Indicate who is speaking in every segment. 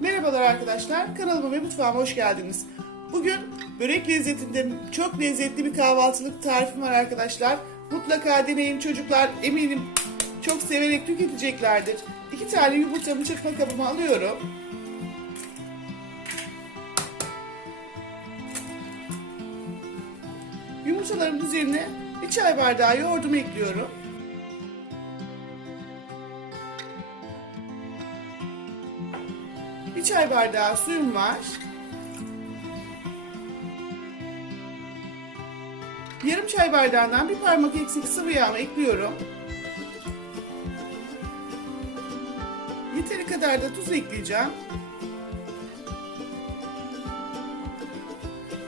Speaker 1: Merhabalar arkadaşlar, kanalıma ve mutfağıma hoş geldiniz. Bugün börek lezzetinde çok lezzetli bir kahvaltılık tarifim var arkadaşlar. Mutlaka deneyin çocuklar, eminim çok severek tüketeceklerdir. İki tane yumurtamı çırpma kabıma alıyorum. Yumurtalarımın üzerine bir çay bardağı yoğurdumu ekliyorum. Çay bardağı suyum var. Yarım çay bardağından bir parmak eksik sıvı yağımı ekliyorum. Yeteri kadar da tuz ekleyeceğim.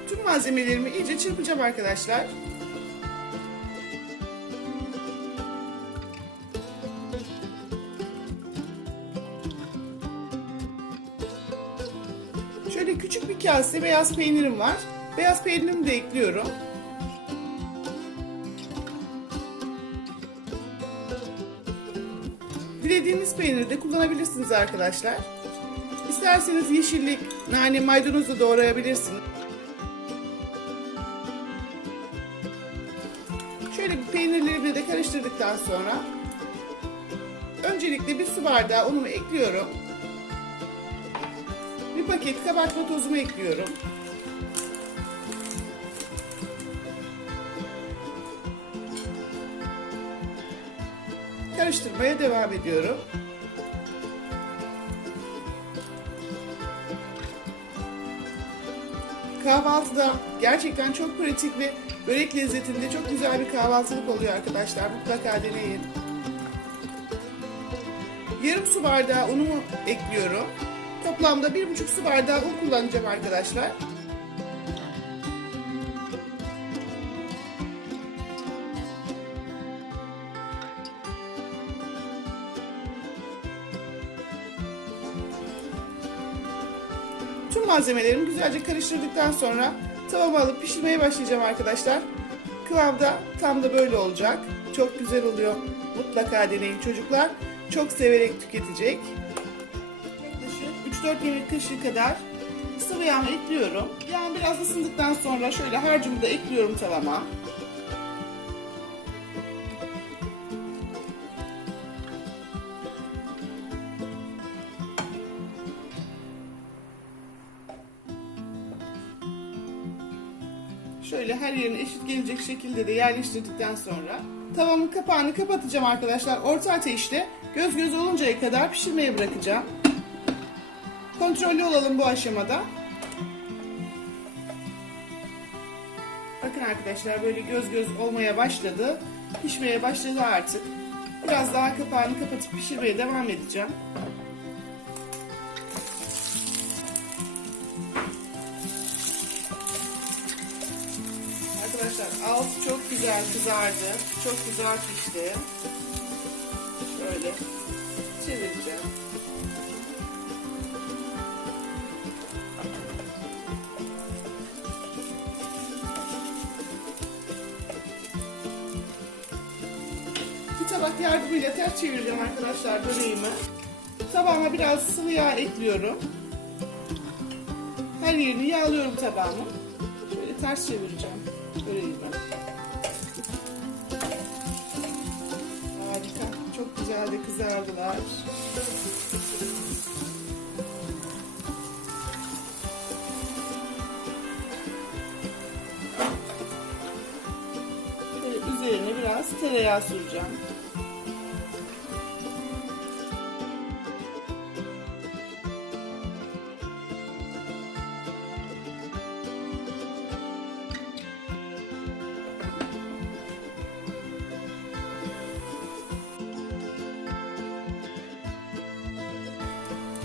Speaker 1: Tüm malzemelerimi iyice çırpacağım arkadaşlar. Şöyle küçük bir kase beyaz peynirim var. Beyaz peynirimi de ekliyorum. Dilediğiniz peyniri de kullanabilirsiniz arkadaşlar. İsterseniz yeşillik, nane, maydanoz da doğrayabilirsiniz. Şöyle bir peynirlerimi de karıştırdıktan sonra öncelikle bir su bardağı unumu ekliyorum. Paket kabartma tozumu ekliyorum. Karıştırmaya devam ediyorum. Kahvaltıda gerçekten çok pratik ve börek lezzetinde çok güzel bir kahvaltılık oluyor arkadaşlar. Mutlaka deneyin. Yarım su bardağı unumu ekliyorum. Toplamda bir buçuk su bardağı un kullanacağım arkadaşlar. Tüm malzemelerimi güzelce karıştırdıktan sonra tavama alıp pişirmeye başlayacağım arkadaşlar. Kıvam da tam da böyle olacak. Çok güzel oluyor. Mutlaka deneyin çocuklar. Çok severek tüketecek. Yaklaşık 3-4 yemek kaşığı kadar sıvı yağ ekliyorum. Yağ biraz ısındıktan sonra şöyle harcımı da ekliyorum tavama. Şöyle her yerine eşit gelecek şekilde de yerleştirdikten sonra tavamın kapağını kapatacağım arkadaşlar. Orta ateşte göz göz oluncaya kadar pişirmeye bırakacağım. Kontrollü olalım bu aşamada. Bakın arkadaşlar böyle göz göz olmaya başladı. Pişmeye başladı artık. Biraz daha kapağını kapatıp pişirmeye devam edeceğim. Arkadaşlar alt çok güzel kızardı. Çok güzel pişti. Şöyle çevireceğim. Tabak yardımıyla ters çevireceğim arkadaşlar böreğimi. Tabağıma biraz sıvı yağ ekliyorum. Her yerini yağlıyorum tabağımı. Şöyle ters çevireceğim böreğimi. Harika. Çok güzel de kızardılar. Üzerine biraz tereyağı süreceğim.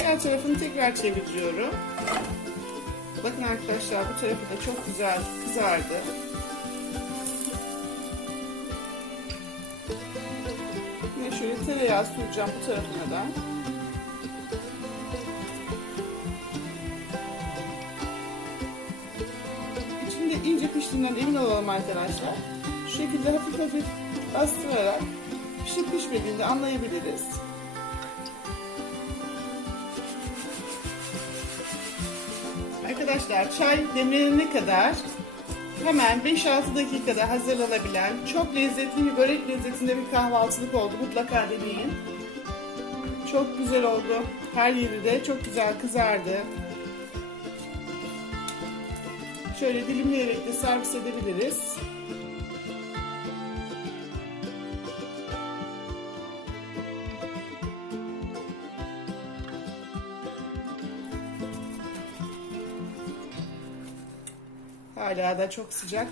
Speaker 1: Diğer tarafını tekrar çeviriyorum. Bakın arkadaşlar bu tarafı da çok güzel kızardı. Yine şöyle tereyağı süreceğim bu tarafına da. İçinde iyice piştiğinden emin olalım arkadaşlar. Şu şekilde hafif hafif bastırarak pişip pişmediğini anlayabiliriz. Arkadaşlar çay demlenene kadar hemen 5-6 dakikada hazırlanabilen çok lezzetli bir börek lezzetinde bir kahvaltılık oldu. Mutlaka deneyin. Çok güzel oldu. Her yeri de çok güzel kızardı. Şöyle dilimleyerek de servis edebiliriz. Hala da çok sıcak.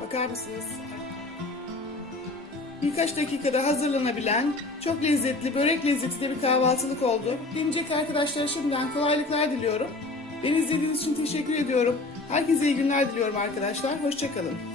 Speaker 1: Bakar mısınız? Birkaç dakikada hazırlanabilen çok lezzetli börek lezzetinde bir kahvaltılık oldu. Deneyecek arkadaşlara şimdiden kolaylıklar diliyorum. Beni izlediğiniz için teşekkür ediyorum. Herkese iyi günler diliyorum arkadaşlar. Hoşçakalın.